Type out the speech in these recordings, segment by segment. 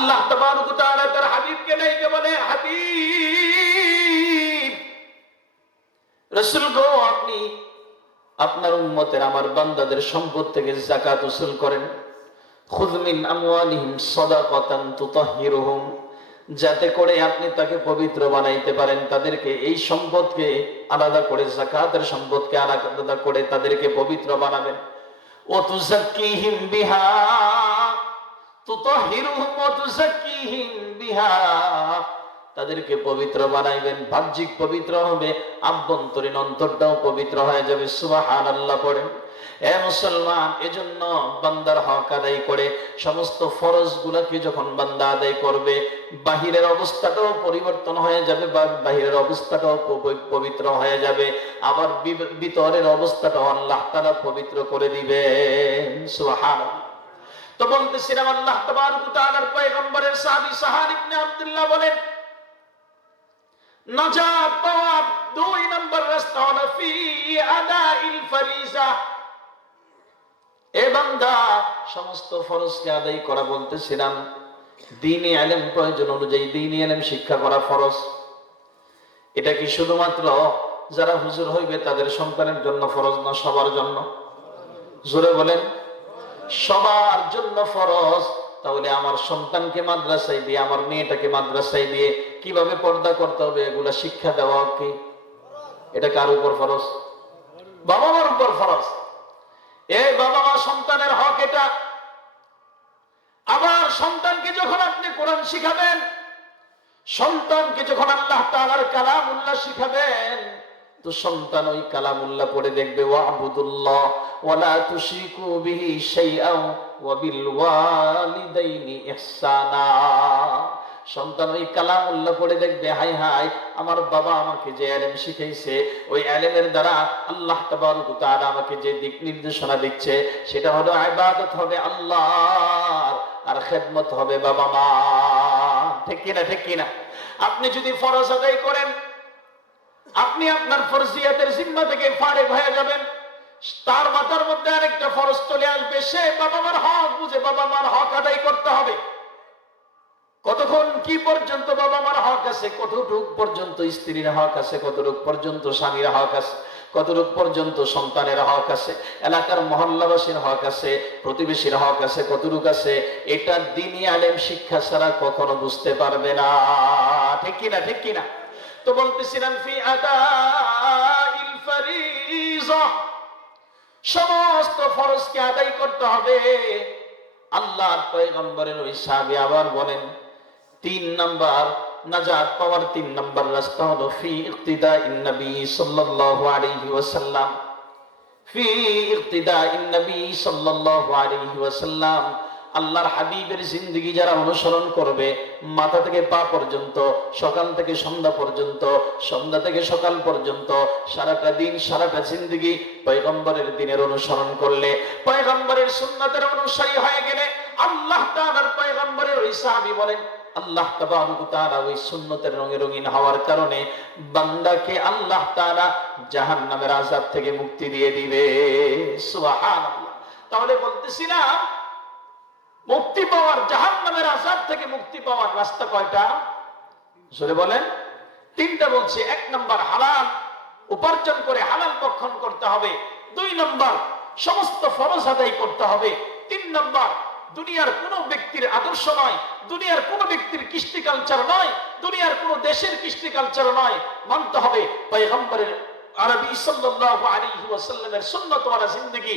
আল্লাহ তাবারক ওয়া তাআলা তার হাবিবকে ডাইকে বলে, হাবিব রাসূল গো, আপনি আপনার উম্মতের আমার বান্দাদের সম্পদ থেকে যাকাত উসুল করেন। খুয মিন আমওয়ালিহিম সাদাকাতান তুতাহহিরুহুম, যাতে করে আপনি তাকে পবিত্র বানাইতে পারেন। তাদেরকে এই সম্পদকে আলাদা করে, যাকাতের সম্পদকে আলাদা করে তাদেরকে পবিত্র বানাবেন। ওয়া তুযাক্কিহিম বিহা, তুতাহহিরুহুম ওয়া তুযাক্কিহিম বিহা, তাদেরকে পবিত্র বানাইবেন। বাহ্যিক পবিত্র হবে, আভ্যন্তরীণ অন্তরটাও পবিত্র হয়ে যাবে। সুবহানাল্লাহ পড়েন। এ মুসলমান, এজন্য বান্দার হক আদায় করে সমস্ত ফরজ গুলাকে যখন বান্দা আদায় করবে, বাহিরের অবস্থাটাও পরিবর্তন হয়ে যাবে, বা বাহিরের অবস্থাটাও পবিত্র হয়ে যাবে, আবার ভিতরের অবস্থাটাও আল্লাহ তাআলা পবিত্র করে দিবেন। সুবহানাল্লাহ। তো বলতেছিলাম, আল্লাহ তাবারক ওয়া তাআলার পয়গম্বরের সাহাবী সাহাল ইবনে আব্দুল্লাহ বলেন, নাজাত পাওয়ার 2 নম্বর রাস্তা হলো ফি আদাইল ফরিজা। এ বান্দা, সমস্ত ফরজকে আদায় করা বলতেছিলাম, দ্বীনি ইলম প্রয়োজন অনুযায়ী দ্বীনি ইলম শিক্ষা করা ফরজ। এটা কি শুধুমাত্র যারা হুজুর হইবে তাদের সন্তানের জন্য ফরজ না সবার জন্য? জোরে বলেন, সবার জন্য ফরজ। তাহলে আমার সন্তানকে মাদ্রাসায় দিয়ে, আমার মেয়েটাকে মাদ্রাসায় দিয়ে কিভাবে পর্দা করতে হবে এগুলা শিক্ষা দেওয়া কি? এটা কার উপর ফরজ? বাবা মার উপর ফরজ। এই বাবা মা সন্তানের হক এটা। আবার সন্তানকে যখন আপনি কোরআন শিখাবেন, সন্তানকে যখন আল্লাহ তাআলার কালামুল্লাহ শিখাবেন, তো সন্তান ওই কালামুল্লাহ পড়ে দেখবে, ওয়াবুদুল্লাহ ওয়া লা তুশরিকু বিহি শাইআন ওয়া বিল ওয়ালিদাইনি ইহসানা। সন্তান ওই কালামুল্লাহ পড়ে দেখবে, হাই হাই, আমার বাবা আমাকে যে ইলম শিখাইছে, ওই ইলমের দ্বারা আল্লাহ তাবারক ওয়া তাআলা আমাকে যে দিক নির্দেশনা দিচ্ছে, সেটা হলো ইবাদত হবে আল্লাহর, আর খেদমত হবে বাবা মা। ঠিক কিনা? ঠিক কিনা? আপনি যদি ফরজ আদায় করেন, আপনি আপনার ফরজিয়াতের জিম্মা থেকে ফারেক হয়ে যাবেন। তার মাথার মধ্যে আরেকটা ফরজ চলে আসবে, সে বাবা মার হক বুঝে বাবা মার হক আদায় করতে হবে। কতক্ষণ কি পর্যন্ত বাবা মার হক আছে, কতটুক পর্যন্ত স্ত্রীর হক আছে, কতটুক পর্যন্ত স্বামীর হক আছে, কতটুক পর্যন্ত সন্তানের হক আছে, এলাকার মহল্লাবাসীর হক আছে, প্রতিবেশীর হক আছে, কতটুক আছে, এটা দ্বীনি ইলম শিক্ষা ছাড়া কখনো বুঝতে পারবে না। ঠিক কিনা? ঠিক কিনা? তো বলতেছিলাম, ফি আদাইল ফরিজা, সমস্ত ফরজকে আদায় করতে হবে। আল্লাহর পয়গম্বরের ওই সাহাবী আবার বলেন, 3 নাম্বার নাজাত পাওয়ার 3 নাম্বার রাস্তা হলো ফি ইক্তিদাইন নবী সাল্লাল্লাহু আলাইহি ওয়াসাল্লাম। ফি ইক্তিদাইন নবী সাল্লাল্লাহু আলাইহি ওয়াসাল্লাম, আল্লাহর হাবিবের জিন্দেগি যারা অনুসরণ করবে, মাথা থেকে পা পর্যন্ত, সকাল থেকে সন্ধ্যা পর্যন্ত, সন্ধ্যা থেকে সকাল পর্যন্ত, সারাটা দিন, সারাটা জিন্দেগি পয়গম্বরের দিনের অনুসরণ করলে, পয়গম্বরের সুন্নাতের অনুসারী হয়ে গেলে, আল্লাহ তাআলার পয়গম্বরের ওই সাহাবী বলেন, আল্লাহ তাবারক ওয়া তাআলা ওই সুন্নতের রঙে রঙিন হওয়ার কারণে বান্দাকে আল্লাহ তাআলা জাহান্নামের আযাব থেকে মুক্তি দিয়ে দিবে। সুবহানাল্লাহ। তাহলে বলতেছিলাম, মুক্তি পাওয়ার, জাহান্নামের আযাব থেকে মুক্তি পাওয়ার রাস্তা কয়টা? জোরে বলেন। 3টা বলছি। 1 নাম্বার, হালাল উপার্জন করে হালাল ভক্ষণ করতে হবে। 2 নাম্বার, সমস্ত ফরজ আদায় করতে হবে। 3 নাম্বার, দুনিয়ার কোন ব্যক্তির আদর্শ নয়, দুনিয়ার কোন ব্যক্তির কৃষ্টি কালচার নয়, দুনিয়ার কোন দেশের কৃষ্টি কালচার নয়, মানতে হবে পয়গম্বরের আরবি সাল্লাল্লাহু আলাইহি ওয়াসাল্লামের সুন্নাত ওয়ালা জিন্দেগি।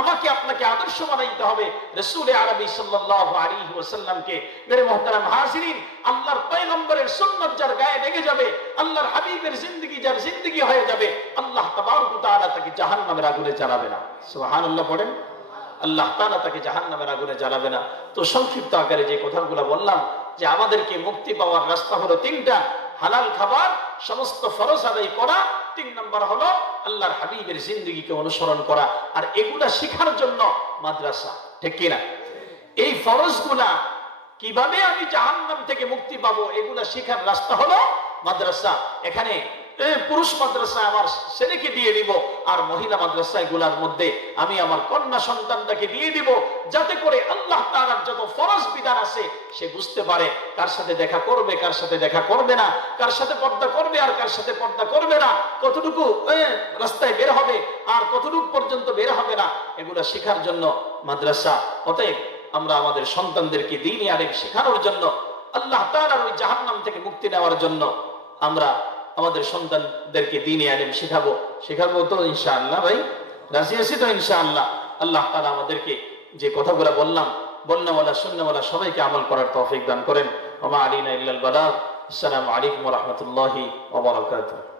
আমাকে আপনাকে আদর্শ বানাইতে হবে রাসূল আরবি সাল্লাল্লাহু আলাইহি ওয়াসাল্লামকে। মেরে মুহতারাম হাজিরিন, আল্লাহর পয়গম্বরের সুন্নাত যার গায়ে লেগে যাবে, আল্লাহর হাবিবের জিন্দেগি যার জিন্দেগি হয়ে যাবে, আল্লাহ তাবারক ওয়া তাআলা তাকে জাহান্নামের আগুনে জ্বালাবে না। সুবহানাল্লাহ পড়েন। আল্লাহ তাআলা তাকে জাহান্নামের আগুনে জ্বালাবে না। তো সংক্ষিপ্ত আকারে যে কথাগুলো বললাম, যে আমাদেরকে মুক্তি পাওয়ার রাস্তা হলো 3টা, হালাল খাবার, সমস্ত ফরজ আদায় করা, 3 নাম্বার হলো আল্লাহর হাবিবের জিন্দেগিকে অনুসরণ করা, আর এগুলা শিখার জন্য মাদ্রাসা। ঠিক কিনা? এই ফরজগুলা কিভাবে আমি জাহান্নাম থেকে মুক্তি পাবো, এগুলা শিখার রাস্তা হলো মাদ্রাসা। এখানে পুরুষ মাদ্রাসায় আমার ছেলেকে দিয়ে দিব, আর মহিলা মাদ্রাসায় গুলার মধ্যে আমি আমার কন্যা সন্তানটাকে দিয়ে দিব, যাতে করে আল্লাহ তাআলার যত ফরজ বিধান আছে সে বুঝতে পারে কার সাথে দেখা করবে, কার সাথে দেখা করবে না, কার সাথে পর্দা করবে আর কার সাথে পর্দা করবে না, কতটুকু রাস্তায় বের হবে আর কতটুকু পর্যন্ত বের হবে না, এগুলা শেখার জন্য মাদ্রাসা। অতএব আমরা আমাদের সন্তানদেরকে দ্বীনি আলেম শেখানোর জন্য, আল্লাহ তাআলার ওই জাহান্নাম থেকে মুক্তি নেওয়ার জন্য আমরা আমাদের সন্তানদেরকে দ্বীনি আলেম শেখাবো তো ইনশাআল্লাহ। ভাই রাজি আছি তো ইনশাআল্লাহ? আল্লাহ তাআলা আমাদেরকে যে কথাগুলো বললাম, বলনেওয়ালা শুননেওয়ালা সবাইকে আমল করার তৌফিক দান করেন। ওয়া মা আলাইনা ইল্লাল বালাগ। আসসালামু আলাইকুম ওয়া রাহমাতুল্লাহি ওয়া বারাকাতুহু।